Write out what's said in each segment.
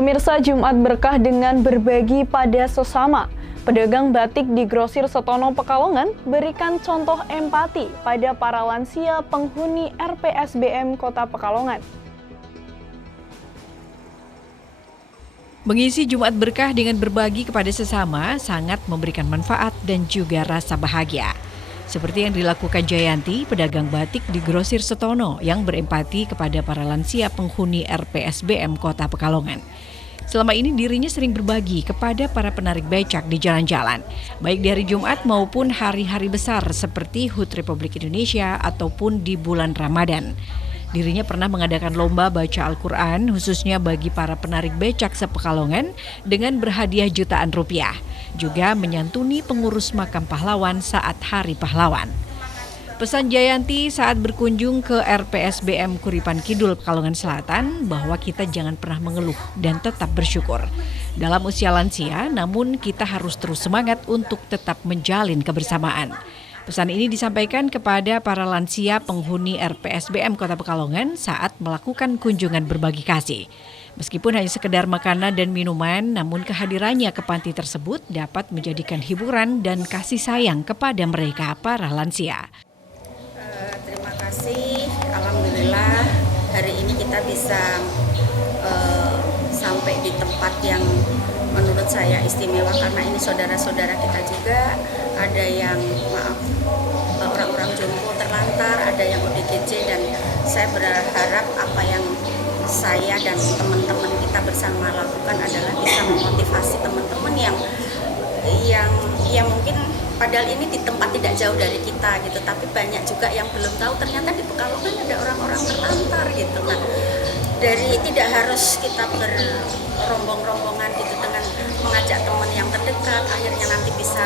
Pemirsa, Jumat berkah dengan berbagi pada sesama. Pedagang batik di Grosir Setono, Pekalongan berikan contoh empati pada para lansia penghuni RPSBM Kota Pekalongan. Mengisi Jumat berkah dengan berbagi kepada sesama sangat memberikan manfaat dan juga rasa bahagia. Seperti yang dilakukan Jayanti, pedagang batik di Grosir Setono yang berempati kepada para lansia penghuni RPSBM Kota Pekalongan. Selama ini dirinya sering berbagi kepada para penarik becak di jalan-jalan, baik di hari Jumat maupun hari-hari besar seperti HUT Republik Indonesia ataupun di bulan Ramadan. Dirinya pernah mengadakan lomba baca Al-Quran khususnya bagi para penarik becak se-Pekalongan dengan berhadiah jutaan rupiah. Juga menyantuni pengurus makam pahlawan saat Hari Pahlawan. Pesan Jayanti saat berkunjung ke RPSBM Kuripan Kidul, Pekalongan Selatan bahwa kita jangan pernah mengeluh dan tetap bersyukur. Dalam usia lansia, namun kita harus terus semangat untuk tetap menjalin kebersamaan. Pesan ini disampaikan kepada para lansia penghuni RPSBM Kota Pekalongan saat melakukan kunjungan berbagi kasih. Meskipun hanya sekedar makanan dan minuman, namun kehadirannya ke panti tersebut dapat menjadikan hiburan dan kasih sayang kepada mereka para lansia. Terima kasih, alhamdulillah hari ini kita bisa sampai di tempat yang menurut saya istimewa karena ini saudara-saudara kita juga, ada yang orang-orang jompo terlantar, ada yang ODGJ, dan saya berharap apa yang saya dan teman-teman kita bersama lakukan adalah bisa memotivasi teman-teman yang mungkin padahal ini di tempat tidak jauh dari kita gitu, tapi banyak juga yang belum tahu ternyata di Pekalongan ada orang-orang terlantar gitu. Nah, dari tidak harus kita berrombong-rombongan gitu dengan mengajak teman yang terdekat, akhirnya nanti bisa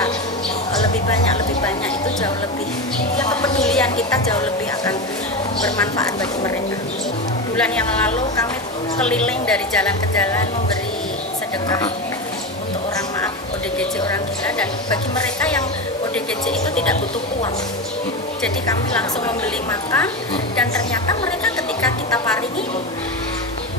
lebih banyak itu jauh lebih, ya kepedulian kita jauh lebih akan bermanfaat bagi mereka. Bulan yang lalu kami keliling dari jalan ke jalan memberi sedekah untuk orang maaf ODGJ orang gila, dan bagi mereka yang ODGJ itu tidak butuh uang. Jadi kami langsung membeli makan, dan ternyata mereka ketika kita paringi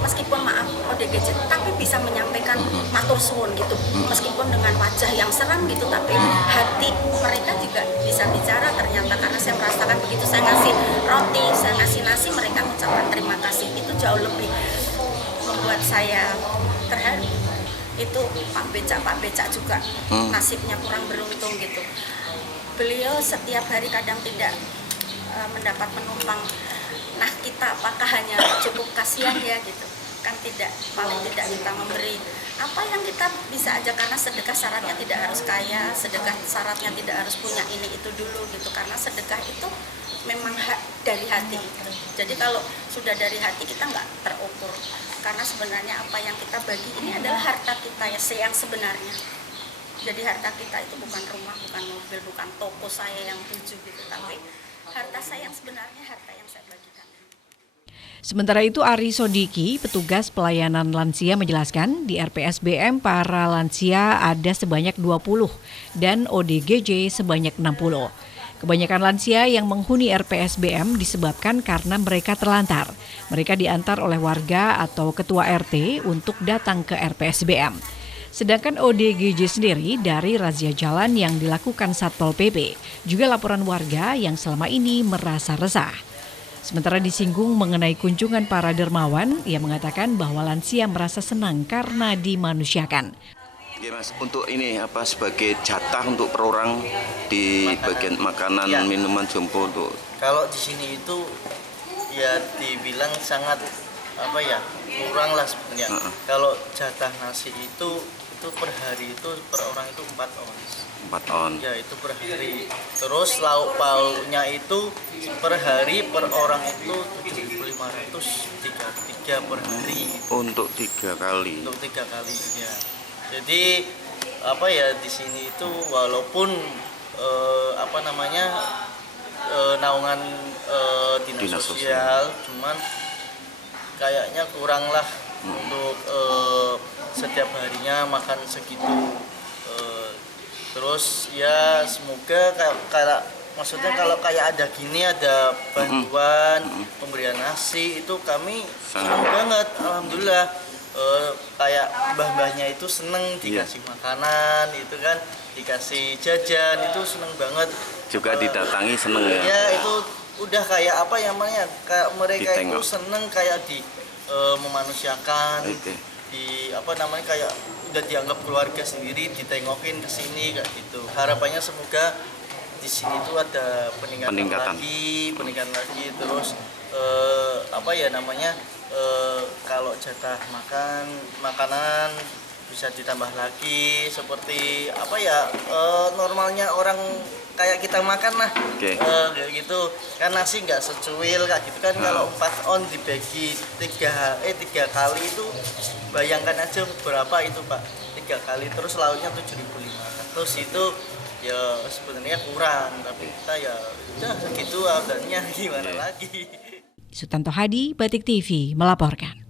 meskipun maaf ODGJ tapi bisa menyampaikan matur suwun gitu, meskipun dengan wajah yang seram gitu, tapi hati mereka juga bisa bicara ternyata, karena saya merasakan begitu saya ngasih roti, saya ngasih nasi, mereka mengucapkan terima kasih, itu jauh lebih membuat saya terharu. Itu Pak Becak juga nasibnya kurang beruntung gitu. Beliau setiap hari kadang tidak mendapat penumpang. Nah, kita apakah hanya cukup kasihan ya gitu? Kan tidak, paling tidak kita memberi apa yang kita bisa aja, karena sedekah syaratnya tidak harus kaya, sedekah syaratnya tidak harus punya ini itu dulu gitu, karena sedekah itu memang hak dari hati gitu. Jadi kalau sudah dari hati kita nggak terukur, karena sebenarnya apa yang kita bagi ini adalah harta kita ya, yang sebenarnya. Jadi harta kita itu bukan rumah, bukan mobil, bukan toko saya yang 7 gitu, tapi harta saya yang sebenarnya, harta yang saya bagikan. Sementara itu Ari Sodiki, petugas pelayanan lansia menjelaskan di RPSBM para lansia ada sebanyak 20 dan ODGJ sebanyak 60. Kebanyakan lansia yang menghuni RPSBM disebabkan karena mereka terlantar. Mereka diantar oleh warga atau ketua RT untuk datang ke RPSBM. Sedangkan ODGJ sendiri dari razia jalan yang dilakukan Satpol PP, juga laporan warga yang selama ini merasa resah. Sementara disinggung mengenai kunjungan para dermawan, ia mengatakan bahwa lansia merasa senang karena dimanusiakan. Oke Mas, untuk ini sebagai jatah untuk per orang di bagian makanan, ya, minuman jompo untuk. Kalau di sini itu ya dibilang sangat kurang lah sebenarnya. Kalau jatah nasi itu per hari itu per orang itu 4 on. 4 on. Ya itu per hari. Terus lauk pauknya itu per hari per orang itu 7.500 tiga per hari. Untuk 3 kali. Untuk 3 kali ya. Jadi di sini itu walaupun naungan dinas sosial, cuman kayaknya kurang lah untuk setiap harinya makan segitu. Terus ya semoga kalau kayak ada gini, ada bantuan pemberian nasi, itu kami senang banget, alhamdulillah. kayak mbah-mbahnya itu seneng dikasih makanan itu kan, dikasih jajan itu seneng banget. Juga didatangi seneng ya. Ya itu udah kayak apa ya namanya, kayak mereka Ditengok. itu seneng kayak memanusiakan, di apa namanya, kayak udah dianggap keluarga sendiri, ditengokin ke sini kayak gitu. Harapannya semoga di sini tuh ada peningkatan lagi terus apa ya namanya, kalau jatah makanan bisa ditambah lagi seperti apa ya, normalnya orang kayak kita makan lah. Kayak gitu kan, nasi nggak secuil kayak gitu kan. Kalau 4 on dibagi 3 kali itu, bayangkan aja berapa itu Pak, 3 kali, terus lauknya 7.500 itu ya sebenarnya kurang, tapi kita ya udah segitu adanya, gimana lagi. Sutanto Hadi, Batik TV melaporkan.